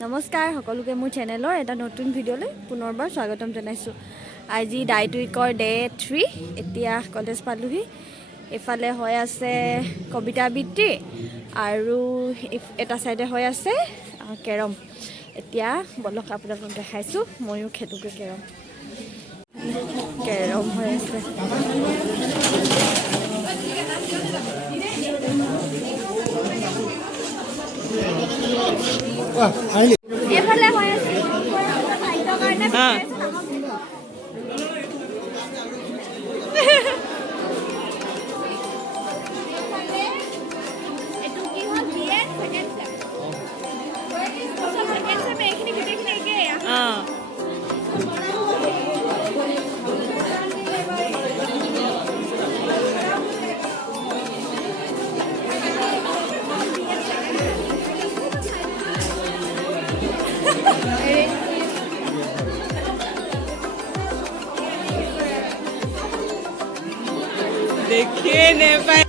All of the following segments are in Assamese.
নমস্কাৰ সকলোকে মোৰ চেনেলৰ এটা নতুন ভিডিঅ'লৈ পুনৰবাৰ স্বাগতম জনাইছোঁ। আজি ডাইট উইকৰ ডে 3 এতিয়া কলেজ পালোহি। এফালে হৈ আছে কবিতা আবৃত্তি আৰু এটা চাইডে হৈ আছে কেৰম। এতিয়া বলক আপোনালোকক দেখাইছোঁ, ময়ো খেলোঁগৈ কেৰম হৈ আছে। এফালে হৈ আছে देखिए ने पाए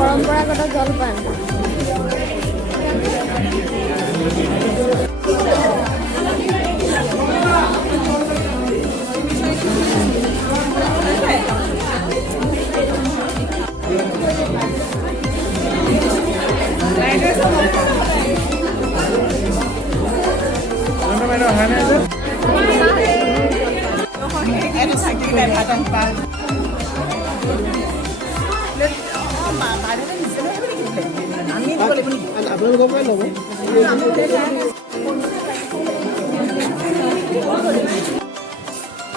পৰম্পৰাগত জলপান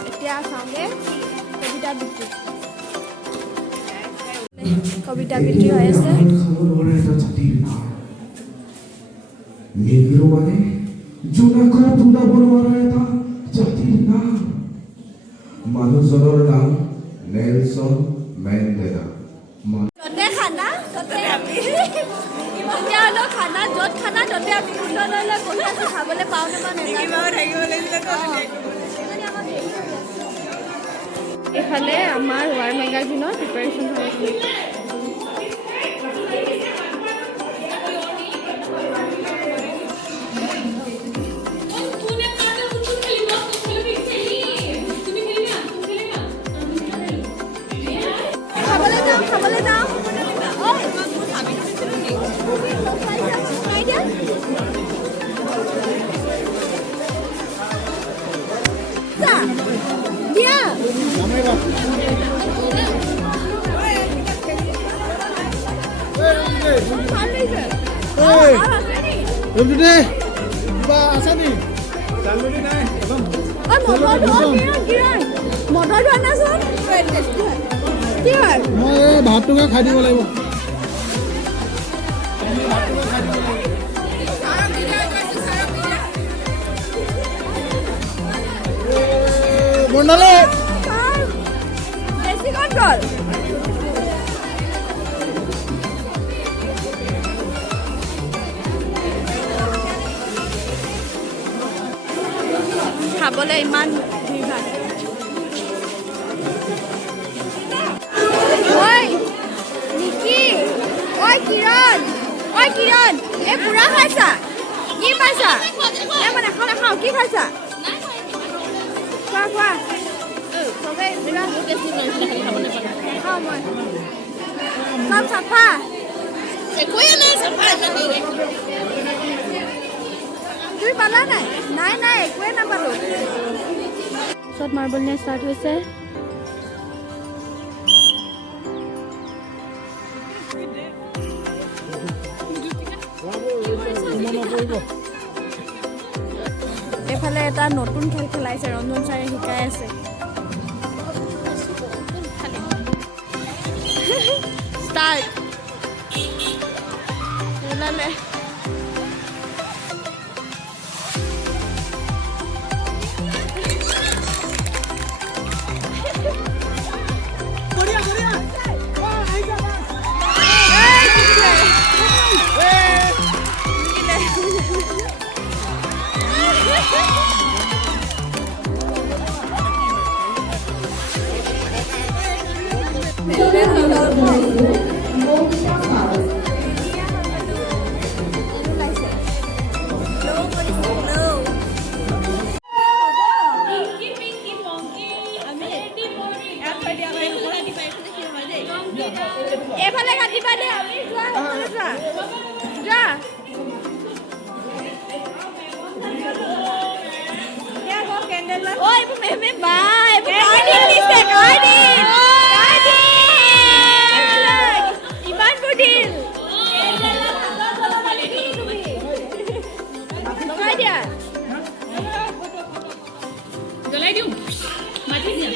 এতিয়া চাওঁগে কবিতা আবৃত্তি হৈ আছে। মানুহজনৰ নাম নেলছন মেণ্ডেলা। খাবলৈ পাওঁ এইফালে আমাৰ ৱাৰ মেগাজিনৰ প্ৰিপাৰেশ্যন হৈ আছে। খাবলৈ যাওঁ দিয়া মই ভাতটোকে খাই দিব লাগিব। বন্ধালে খাবলৈ ইমান কিৰণ এই পুৰা খাইছা? কি খাইছা? মানে নাখাওঁ কি খাইছা? খোৱা চবেই খাওঁ মই চব চাফা তুমি পালা নাই? নাই একোৱে নাপালো। পিছত মাৰ্বল নিয়া ষ্টাৰ্ট হৈছে। এফালে এটা নতুন খেল খেলাইছে, ৰঞ্জন ছাৰে শিকাই আছে। ষ্টাৰ্ট ওলালে এইফালে কাটিবা দে আমি যোৱা যোৱা যোৱা ঐ মেমে বাই ইমান বুদিল লগাই দিয়া জ্বলাই দিওঁ মাতি দিয়া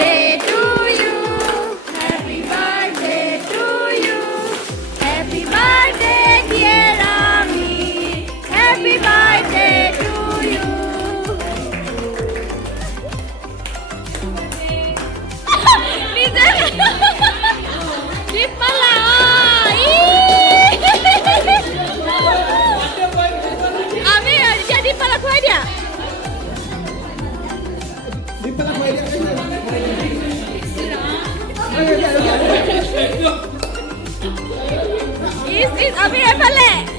Day to you, happy birthday to you, happy birthday dear Ami, happy birthday to you. Dipala, Ami, jadi pala kuai dia. Is Ami efale.